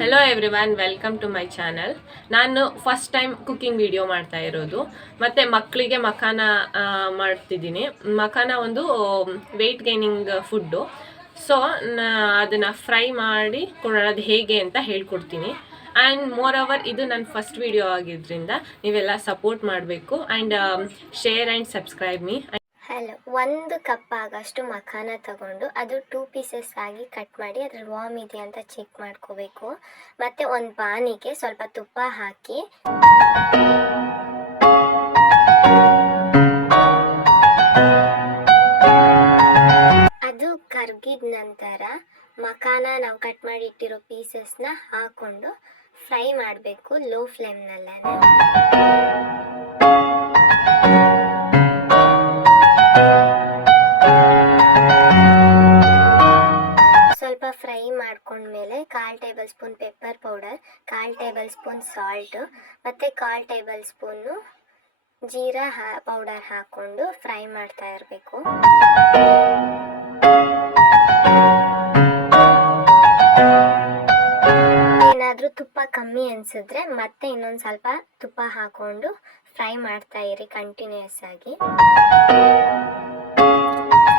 Hello everyone, welcome to my channel. ನಾನು first time cooking video ಮಾಡ್ತಾ ಇರೋದು. ಮತ್ತು ಮಕ್ಕಳಿಗೆ ಮಖಾನ ಮಾಡ್ತಿದ್ದೀನಿ. ಮಖಾನ ಒಂದು ವೆಯ್ಟ್ ಗೈನಿಂಗ್ ಫುಡ್ಡು. ಸೊ ಅದನ್ನು ಫ್ರೈ ಮಾಡಿ ಕೊಡೋದು ಹೇಗೆ ಅಂತ ಹೇಳ್ಕೊಡ್ತೀನಿ. ಆ್ಯಂಡ್ ಮೋರ್ ಓವರ್ ಇದು ನನ್ನ ಫಸ್ಟ್ ವಿಡಿಯೋ ಆಗಿದ್ದರಿಂದ ನೀವೆಲ್ಲ ಸಪೋರ್ಟ್ ಮಾಡಬೇಕು and share and subscribe me. Hello, 1 cup ಆಗಷ್ಟು ಮಖಾನ ತಗೊಂಡು ಅದು 2 ಪೀಸಸ್ ಆಗಿ ಕಟ್ ಮಾಡಿ ಅದ್ರಲ್ಲಿ ವಾಮ್ ಇದೆಯಾ ಅಂತ ಚೆಕ್ ಮಾಡ್ಕೋಬೇಕು. ಮತ್ತು ಒಂದು ಪಾನಿಗೆ ಸ್ವಲ್ಪ ತುಪ್ಪ ಹಾಕಿ ಅದು ಕರ್ಗಿದ ನಂತರ ಮಖಾನ ನಾವು ಕಟ್ ಮಾಡಿ ಇಟ್ಟಿರೋ ಪೀಸಸ್ನ ಹಾಕ್ಕೊಂಡು ಫ್ರೈ ಮಾಡಬೇಕು ಲೋ ಫ್ಲೇಮ್ನಲ್ಲೇ. ಸ್ವಲ್ಪ ಫ್ರೈ ಮಾಡ್ಕೊಂಡ್ಮೇಲೆ 1/4 table spoon pepper powder, 1/4 table spoon salt ಮತ್ತು 1/4 ಟೇಬಲ್ ಸ್ಪೂನು ಜೀರಾ ಪೌಡರ್ ಹಾಕ್ಕೊಂಡು ಫ್ರೈ ಮಾಡ್ತಾ ಇರಬೇಕು. ಏನಾದರೂ ತುಪ್ಪ ಕಮ್ಮಿ ಅನಿಸಿದ್ರೆ ಮತ್ತೆ ಇನ್ನೊಂದು ಸ್ವಲ್ಪ ತುಪ್ಪ ಹಾಕ್ಕೊಂಡು ಫ್ರೈ ಮಾಡ್ತಾ ಇರಿ ಕಂಟಿನ್ಯೂಸ್ ಆಗಿ.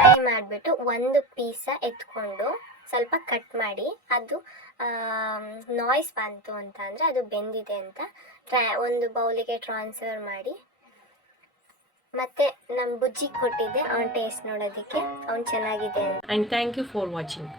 ಫ್ರೈ ಮಾಡಿಬಿಟ್ಟು ಒಂದು ಪೀಸ ಎತ್ಕೊಂಡು ಸ್ವಲ್ಪ ಕಟ್ ಮಾಡಿ, ಅದು ನಾಯ್ಸ್ ಬಂತು ಅಂತ ಅಂದರೆ ಅದು ಬೆಂದಿದೆ ಅಂತ ಒಂದು ಬೌಲಿಗೆ ಟ್ರಾನ್ಸ್ಫರ್ ಮಾಡಿ. ಮತ್ತು ನಮ್ಮ ಬುಜ್ಜಿ ಕೊಟ್ಟಿದ್ದೆ ಅವ್ನು ಟೇಸ್ಟ್ ನೋಡೋದಕ್ಕೆ, ಅವ್ನು ಚೆನ್ನಾಗಿದೆ. And thank you for watching.